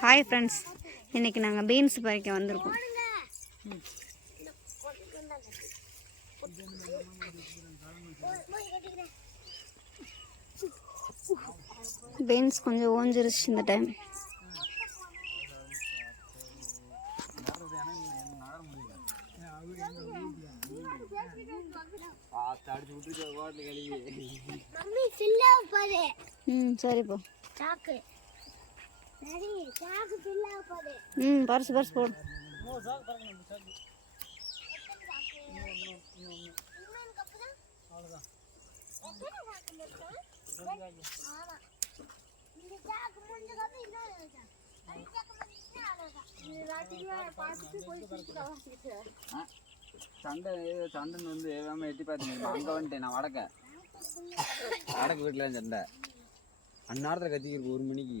Hi friends இன்னைக்கு நாங்கள் beans பறிக்க வந்திருக்கோம். பீன்ஸ் கொஞ்சம் ஓஞ்சிருச்சு இந்த டைம் ம் சரிப்பா ம் பரிசு பரிசு போடு. இன்னொரு சண்டை சண்டைன்னு வந்து வேகாம எட்டி பார்த்தீங்க அங்கே வந்துட்டேன் நான் வடக்க. வடக்கு வீட்டில் சண்டை. அந்நேரத்தில் கத்திக்கிறதுக்கு ஒரு மணிக்கு.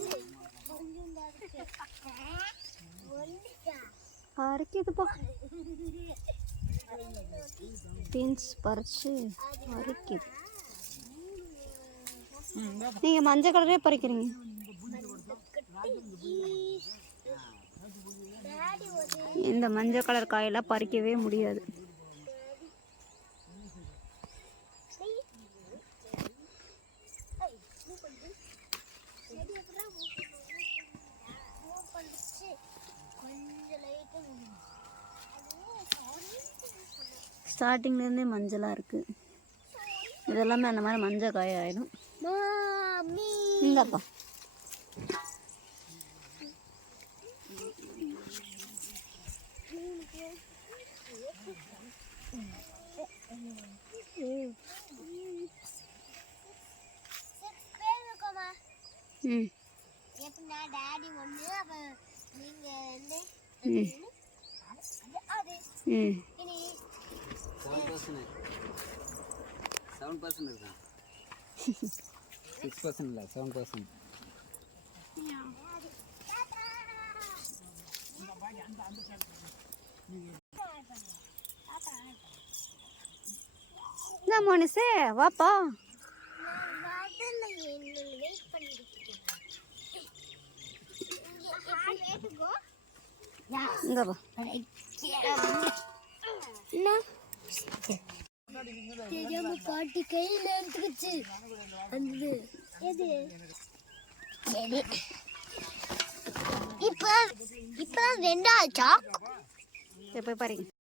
கொஞ்சம் பறிக்குதுப்பா பீன்ஸ் பறிச்சு பறிக்குது நீங்கள் மஞ்சள் கலரே பறிக்கிறீங்க. இந்த மஞ்சள் கலர் காயெல்லாம் பறிக்கவே முடியாது. ஸ்டார்டிங்லேருந்தே மஞ்சளாக இருக்குது இதெல்லாமே அந்த மாதிரி மஞ்சள் காய ஆயிடும். மாமி. இந்தாப்பா. ம். ம். ம். பர்சன்ட் செவன் பர்சன்ட் இருக்கான் சிக்ஸ் பர்சன்ட் இல்லை செவன் பர்சன்ட் வாப்பா. என்ன? தெரியாம பாட்டி கையில எடுத்துக்கிச்சு. அந்த எது? இப்ப இப்ப வெண்டாச்சா போய் பாருங்க.